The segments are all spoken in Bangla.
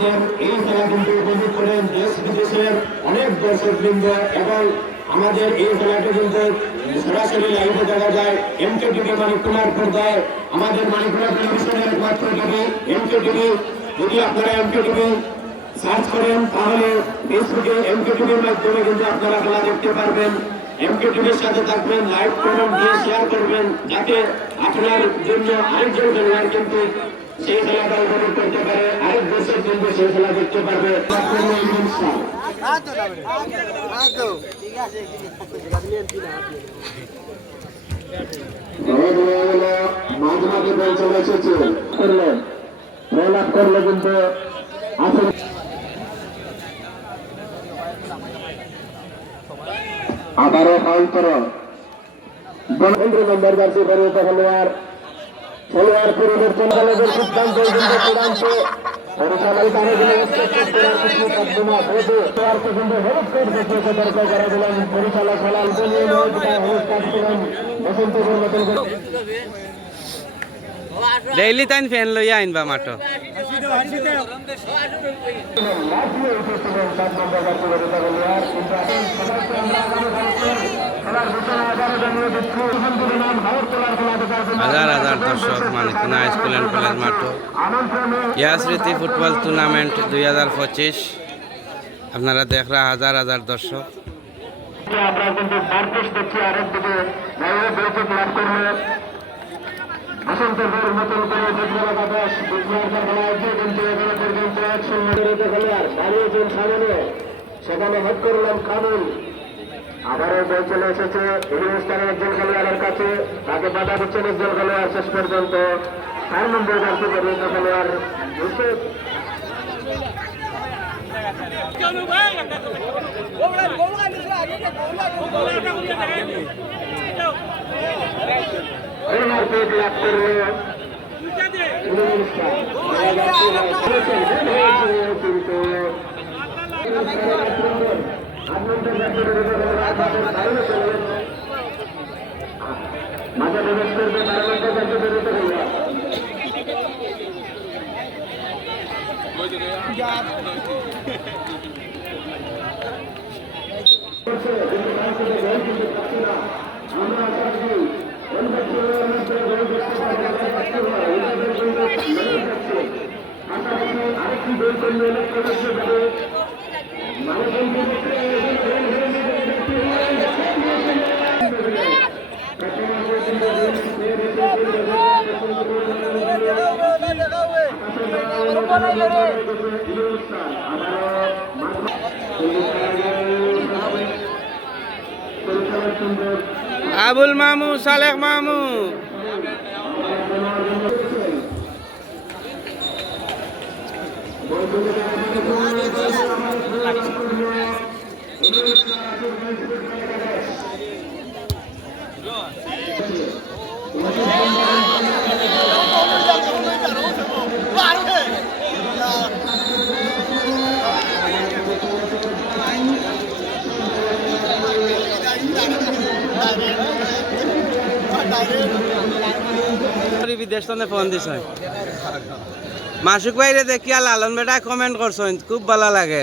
আমাদের এই খেলা কিন্তু উপভোগ করেন দেশ বিদেশের অনেক দর্শক বৃন্দ এবং আমাদের এই খেলাটি কিন্তু সরাসরি লাইভে দেখা যায়। এমকে টিভি মানিকুমার পর্দায় আমাদের মানিকুমার টেলিভিশনের একমাত্র টিভি এমকে টিভি যদি আপনারা এমকে টিভি সার্চ করেন, তাহলে ফেসবুকে এমকে টিভির মাধ্যমে কিন্তু আপনারা খেলা দেখতে পারবেন। এমকে টিভির সাথে থাকবেন লাইভ করবেন দিয়ে শেয়ার করবেন, যাতে আপনার জন্য আরেকজন খেলোয়াড় কিন্তু সেই খেলাটা উপভোগ করতে পারে আরেক কিন্তু সেই খেলা দেখতে পারবে কিন্তু আবারও ফাউল করো নম্বর জার্সি পরিণত খেলোয়াড় খেলোয়াড় পরিবর্তন কলেজের সিদ্ধান্ত কিন্তু চূড়ান্ত আরও দিনে কিছু থাকবে না। যেহেতু খেলোয়াড়কে কিন্তু হলুদ কার্ড দেখিয়ে সতর্ক করে দিলেন পরিচালক হেলাল বলিয়ে হলুদ কার্ড দিলেন বসন্তপুর নতুন ডেইলি তাইন ফ্যান লইয়া আইনবা মাঠো। খেলার হাজার হাজার দর্শক মানে কোনা স্কুল অ্যান্ড কলেজ মাঠ। ইয়াস্মৃতি ফুটবল টুর্নামেন্ট দুই হাজার পঁচিশ। আপনারা দেখরা হাজার হাজার দর্শক। সেখানে হেড কানুন আবারও বল চলে এসেছে। ইংলিশটার একজন খেলোয়াড়ের কাছে তাকে বাধা দিচ্ছেন একজন খেলোয়াড় শেষ পর্যন্ত চার নম্বর জার্সি পর্যন্ত খেলোয়াড় লাভ করল কিন্তু মাঝে প্রবেশ করবে তারা হইয়া আমরা আরেকটি গোল করলে লক্ষ্য করতে পারে মানে আবুল মামু সালেক মামু। বিদেশ তনে ফোন দিছ। মাসুক বাইরে দেখিয়া লালন বেটা কমেন্ট করছেন খুব ভালো লাগে।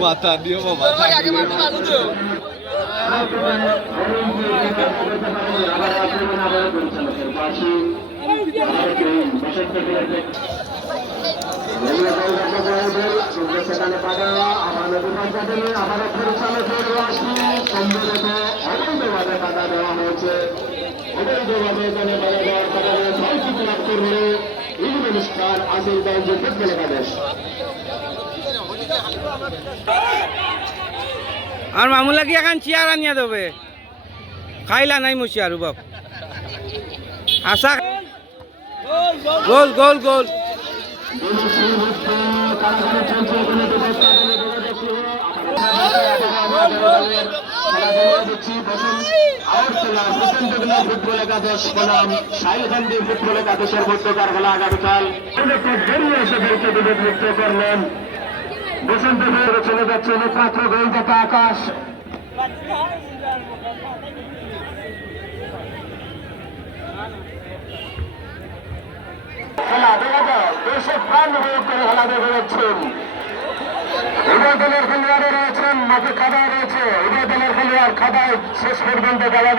মাথা দিয়ে মাথা সেখানে পাঠানো আমার আমাদের পরিচালকের রাশি সম্ভবত অবৈধভাবে দেওয়া হয়েছে অবৈধভাবে বাধা দেওয়ার কারণে ছয়টি ক্লাব করলে ঈদ অনুষ্ঠান আসিলগঞ্জ ফুটবল একাদশ। আর মামু লাগি এখন চেয়ার আনিয়া দেবে? খাইলা নাই মুছি আর বাপ আশা গোল গোল গোল। খেলাধুলা দিচ্ছি বসুন আউট খেলা প্রচন্ডগুলা ফুটবল একাদশ বনাম সাইলখান্দি ফুটবল একাদশের মধ্যকার খেলা আগামীকাল একটু দেরি এসে দেখতে বিভেদ মুক্ত করলেন বসন্ত ভেবে চলে যাচ্ছে। একমাত্র গোলদাতা আকাশ খেলা দেখা যায় দেশে প্রাণ প্রয়োগ করে খেলা দেখে যাচ্ছেন উভয় দলের খেলোয়াড়ে রয়েছেন মাঠে খাদায় রয়েছে। উভয় দলের খেলোয়াড় খাদায় শেষ পর্যন্ত খেলা